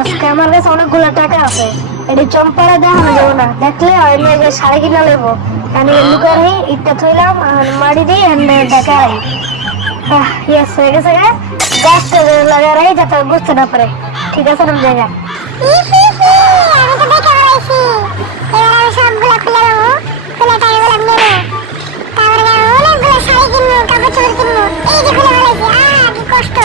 আজকে আমার কাছে অনেকগুলো টাকা আছে, এটি চম্পারে দেখানো যাবো না, দেখলে ওই মেয়েকে শাড়ি কিনা লেবো। আমি লুকারে ইটটা থইলাম মারি দিই দেখাই। ইয়েস হয়ে গেছে গে, গাছটা লাগা রাই যাতে বুঝতে না পারে। ঠিক আছে না জায়গা? আমি তো দেখে বেড়াইছি। এবার আমি সবগুলো খুলে নেবো, খুলে টাকাগুলো নেবো, তারপরে অনেকগুলো শাড়ি কিনবো, কাপড় চোপড় কিনবো। এই যে খুলে বেড়াইছি, কি কষ্ট।